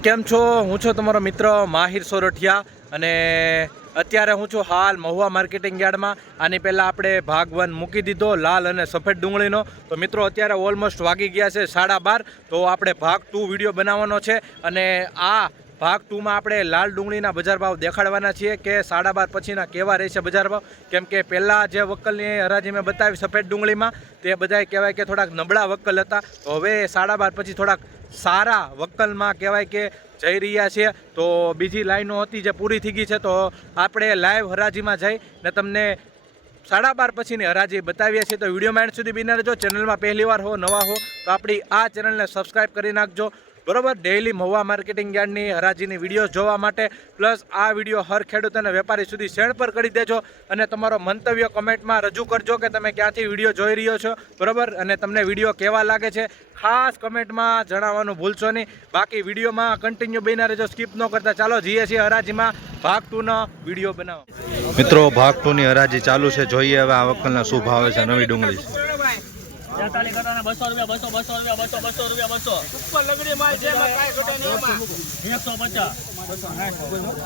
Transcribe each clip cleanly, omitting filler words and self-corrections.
કેમ છો? હું છું તમારો મિત્ર માહિર સોરઠિયા અને અત્યારે હું છું હાલ મહુવા માર્કેટિંગ યાર્ડમાં. આની પહેલાં આપણે ભાગ 1 મૂકી દીધો લાલ અને સફેદ ડુંગળીનો. તો મિત્રો અત્યારે ઓલમોસ્ટ વાગી ગયા છે 12:30. તો આપણે ભાગ 2 વિડીયો બનાવવાનો છે અને આ ભાગ 2માં આપણે લાલ ડુંગળીના બજાર ભાવ દેખાડવાના છીએ કે 12:30 પછીના કેવા રહેશે બજાર ભાવ. કેમ કે પહેલાં જે વક્કલની હરાજી મેં બતાવી સફેદ ડુંગળીમાં તે બધાય કહેવાય કે થોડાક નબળા વક્કલ હતા. તો હવે 12:30 પછી થોડાક સારા વક્કલમાં કહેવાય કે જઈ રહ્યા છે. તો બીજી લાઈનો હતી જે પૂરી થઈ ગઈ છે. તો આપણે લાઈવ હરાજીમાં જઈને તમને 12:30 પછીની હરાજી બતાવીએ છીએ. તો વિડીયોમાં એન્ડ સુધી બિના રહેજો. ચેનલમાં પહેલી વાર હો, નવા હો તો આપણી આ ચેનલને સબસ્ક્રાઈબ કરી નાખજો. બરોબર, ડેઈલી મહુવા માર્કેટિંગ યાર્ડની હરાજીની વિડીયો જોવા માટે. પ્લસ આ વિડીયો હર ખેડૂત અને વેપારી સુધી શેર પર કરી દેજો અને તમારો મંતવ્ય કમેન્ટમાં રજૂ કરજો કે તમે ક્યાંથી વિડીયો જોઈ રહ્યો છો. બરોબર, અને તમને વિડીયો કેવા લાગે છે ખાસ કમેન્ટમાં જણાવવાનું ભૂલશો નહીં. બાકી વિડીયોમાં કન્ટિન્યુ બન્યા રહેજો, સ્કીપ ન કરતા. ચાલો જઈએ છીએ હરાજીમાં ભાગ 2નો વિડીયો બનાવો. મિત્રો ભાગ 2ની હરાજી ચાલુ છે. જોઈએ હવે આ વકલના શું ભાવ છે. નવી ડુંગળી છે 200 રૂપિયા 200 રૂપિયા સુપર લગડી માલ છે, એમાં કાઈ ઘટે નહીં. એમાં 150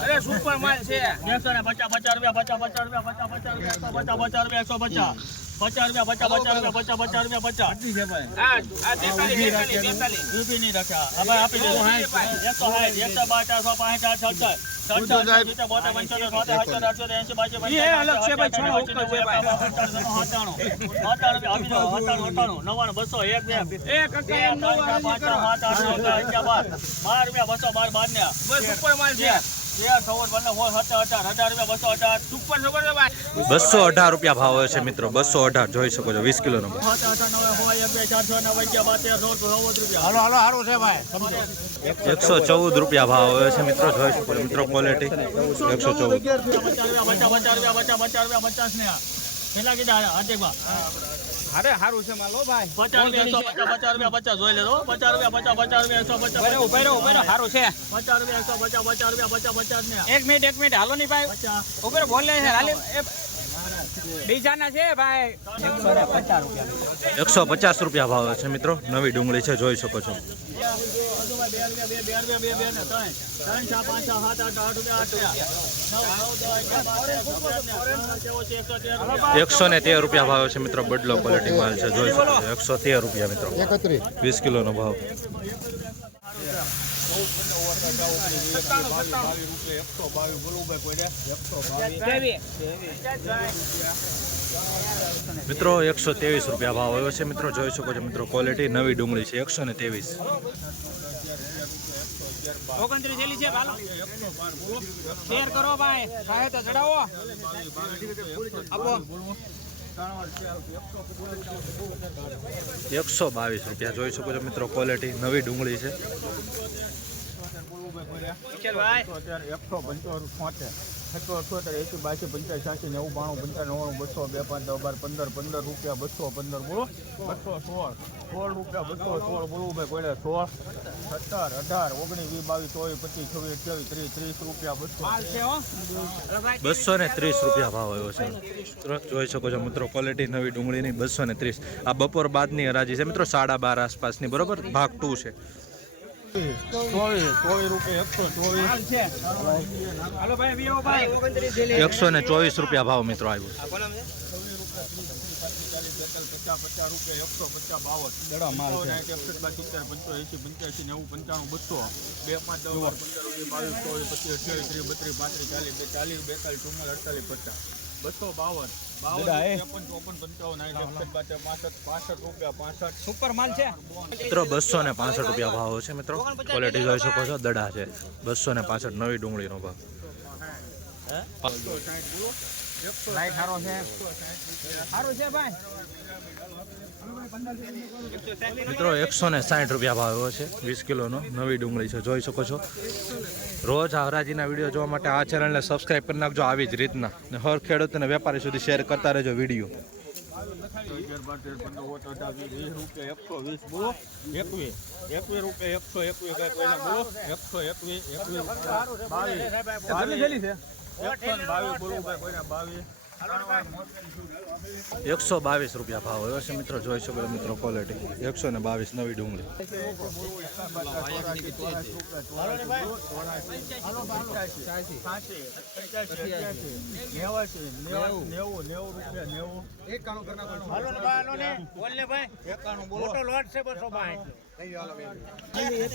અરે સુપર માલ છે 150 રૂપિયા 50 રૂપિયા 50 રૂપિયા 50 રૂપિયા 50 આ 42 રૂપિયા ની રખ્યા. હવે આપી દો 160 160 218 રૂપિયા ભાવ હોય છે મિત્રો. 218 જોઈ શકો છો. 20 કિલોનો 114 રૂપિયા ભાવ હોય છે મિત્રો. જોઈ શકો છો મિત્રો. ક્વોલિટી 114 અરે હારું છે માલો ભાઈ 50 રૂપિયા જોઈ લેજો. 50 રૂપિયા 150 હારું છે 50 રૂપિયા 1 મિનિટ હાલો ની ભાઈ ઉપર બોલે છે હાલી બીજાના છે ભાઈ 150 રૂપિયા ભાવ છે મિત્રો. નવી ડુંગળી છે, જોઈ શકો છો. 113 રૂપિયા ભાવ છે મિત્રો. બદલો ક્વોલિટી માલ છે, જોઈ શકો છો. 113 રૂપિયા મિત્રો. 20 કિલોનો ભાવ. મિત્રો 123 રૂપિયા ભાવ આવ્યો છે મિત્રો. જોઈ શકો છો મિત્રો. ક્વોલિટી નવી ડુંગળી છે. 123 29 છે ભાલો શેર કરો ભાઈ. સાહેબ તો ચડાવો આપો 122 રૂપિયા જોઈ શકો છો મિત્રો. ક્વોલિટી નવી ડુંગળી છે. 230 રૂપિયા ભાવ આવ્યો છે. જોઈ શકો છો મિત્રો. ક્વોલિટી નવી ડુંગળીની 230. આ બપોર બાદની હરાજી છે મિત્રો. 12:30 આસપાસની. બરોબર, ભાગ 2 છે. 124 રૂપિયા ભાવ મિત્રો આવ્યો. સુપર માલ છે મિત્રો. 265 રૂપિયા ભાવ છે મિત્રો. ક્વોલિટી જોઈ શકો છો. દડા છે. 265 નવી ડુંગળીનો ભાવ. મિત્રો 160 રૂપિયા ભાવ છે. 20 કિલોનો નવી ડુંગળી છે, જોઈ શકો છો. રોજ હરાજીના વિડીયો જોવા માટે આ ચેનલને સબસ્ક્રાઈબ કરી નાખજો આવી જ રીતના. ને હર ખેડૂત અને વેપારી સુધી શેર કરતા રહેજો વિડીયો. 22 122 રૂપિયા ભાવ આવ્યો છે મિત્રો, જોઈ શકો છો મિત્રો ક્વોલિટી 122 નવી ડુંગળી.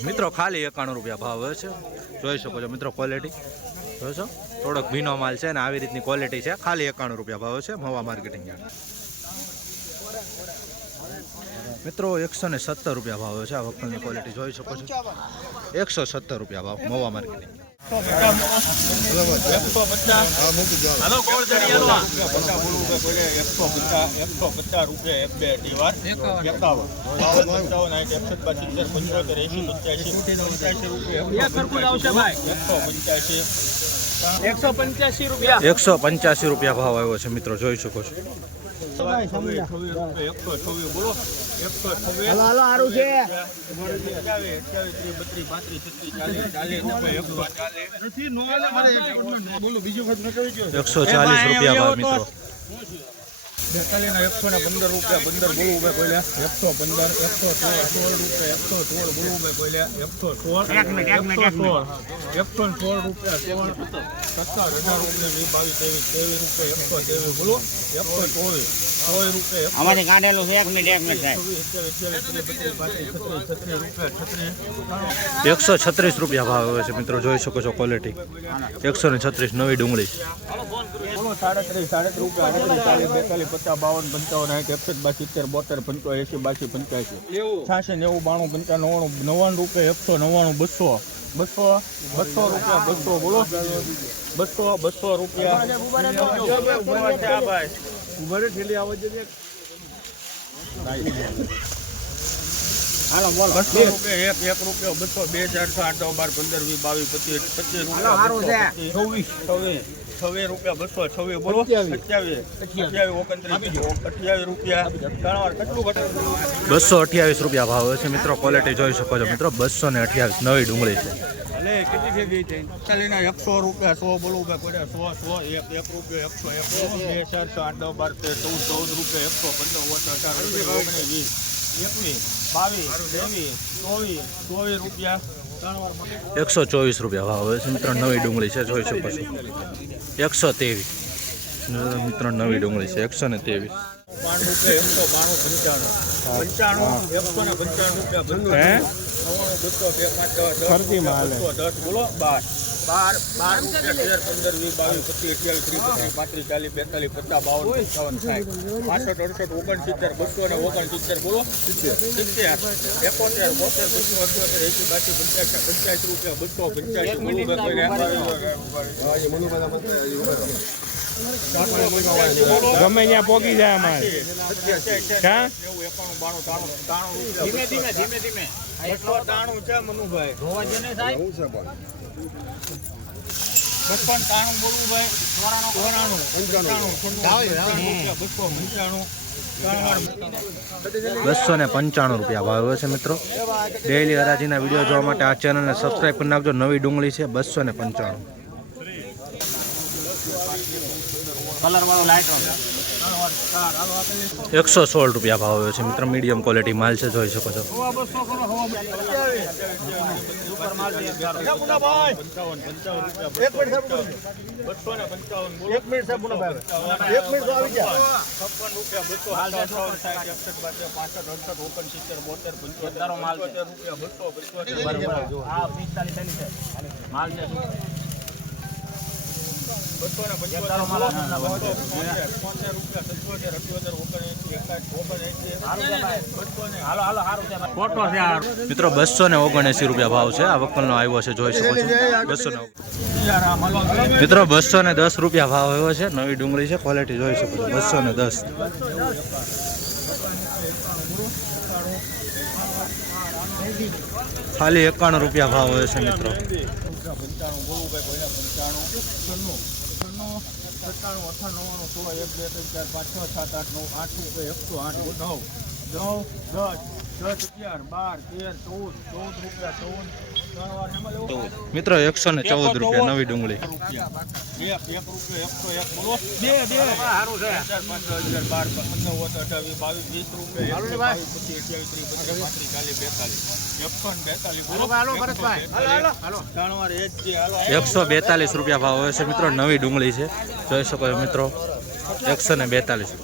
મિત્રો ખાલી 91 રૂપિયા ભાવ આવે છે, જોઈ શકો છો મિત્રો ક્વોલિટી જોશો, થોડોક ભીનો માલ છે ને આવી રીતની ક્વોલિટી છે. ખાલી 91 રૂપિયા ભાવ છે મહુવા માર્કેટિંગ યાર્ડ. મિત્રો 117 રૂપિયા ભાવ છે આ વખતની ક્વોલિટી, જોઈ શકો છો 117 રૂપિયા ભાવ મહુવા માર્કેટિંગ. રૂપિયા 185 રૂપિયા ભાવ આવ્યો છે મિત્રો, જોઈ શકો છો. ₹140 રૂપિયા ભાવ મિત્રો. 115 રૂપિયા 15 બોલવું ભાઈ કોઈલા 115 116 રૂપિયા 116 બોલવું ભાઈ કોઈલા 116 રૂપિયા 17,000 રૂપિયા 22 રૂપિયા બોલો 124 રૂપિયા અમારે કાઢેલું છે 1 મિનિટ સાહેબ 136 રૂપિયા ભાવ આવે છે મિત્રો, જોઈ શકો છો ક્વોલિટી 136 નવી ડુંગળી. 37 રૂપિયા 38 42 50 52 55 60 72 75 85 86 90 92 95 રૂપિયા 199 200 રૂપિયા 200 બોલો 200 રૂપિયા હાલો બોલ 200 રૂપિયા 1 રૂપિયો 200 2 4 8 9 12 15 20 22 25 26 રૂપિયા 226 બોલો 27 રૂપિયા 228 રૂપિયા ભાવ છે મિત્રો, ક્વોલિટી જોઈ શકો છો મિત્રો 228 નવી ડુંગળી છે. 100 રૂપિયા 100 બોલવું ભાઈ 100 1 રૂપિયા 100 2 4 8 9 12 13 14 રૂપિયા 124 રૂપિયા ભાવ આવે છે મિત્રો, નવી ડુંગળી છે, જોઈ શકો છો 123 મિત્રો નવી ડુંગળી છે 123. 52 ગમે ત્યાં પોકી જાય અમારે ધીમે 193 છે મનુભાઈ 55 બોલવું ભાઈ 295 રૂપિયા ભાવ છે મિત્રો. ડેઈલી હરાજીના વિડીયો જોવા માટે આ ચેનલને સબસ્ક્રાઈબ કરી નાખજો. નવી ડુંગળી છે 295. કલર વાળો લાઈટ 116 રૂપિયા ભાવ આવ્યો છે મિત્રો, મીડિયમ ક્વોલિટી માલ છે, જોઈ શકો છો. મિત્રો 279 રૂપિયા ભાવ છે આ વકલનો આવ્યો છે, જોઈ શકો છો 209. મિત્રો 210 રૂપિયા ભાવ આવ્યો છે, નવી ડુંગળી છે, ક્વોલિટી જોઈ શકો છો 210. ખાલી 91 રૂપિયા ભાવ હોય છે મિત્રો. 10 11 12 13 14 14 રૂપિયા 14 મિત્રો 114 રૂપિયા નવી ડુંગળી. ₹142 રૂપિયા ભાવ હોય છે મિત્રો. નવી ડુંગળી છે, જોઈ શકો છો મિત્રો. 142 રૂપિયા.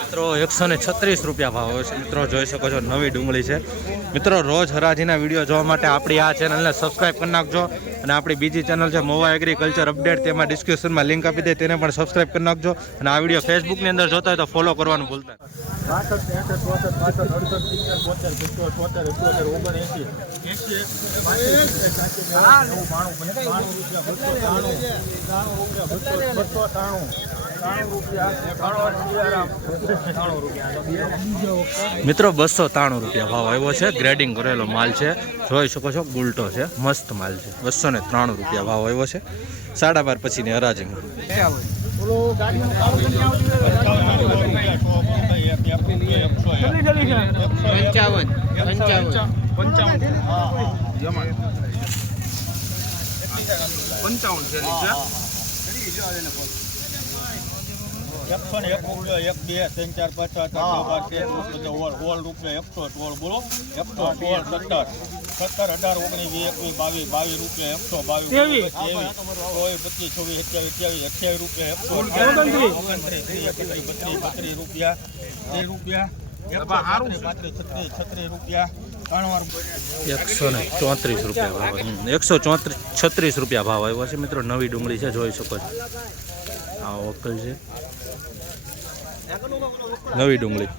મિત્રો 136 રૂપિયા ભાવ હોય છે મિત્રો. જોઈ શકો છો નવી ડુંગળી છે મિત્રો. રોજ હરાજીના વિડીયો જોવા માટે આપણી આ ચેનલને સબસ્ક્રાઇબ કરી નાખજો. અને આપણી બીજી ચેનલ છે મહુવા એગ્રીકલ્ચર અપડેટ, તેમાં ડિસ્ક્રિપ્શનમાં લિંક આપી દે, તેને પણ સબસ્ક્રાઇબ કરી નાખજો. અને આ વિડીયો ફેસબુકની અંદર જોતા હોય તો ફોલો કરવાનું ભૂલતા મિત્રો. 293 રૂપિયા ભાવ આવ્યો છે. ગ્રેડિંગ કરેલો માલ છે, જોઈ શકો છો. ગુલટો છે, મસ્ત માલ છે. 293 રૂપિયા ભાવ આવ્યો છે. 12:30 પછીની હરાજી. ₹136 ભાવ આવ્યો છે મિત્રો. નવી ડુંગળી છે, જોઈ શકો છો. આ વકલ છે, નવી ડુંગળી.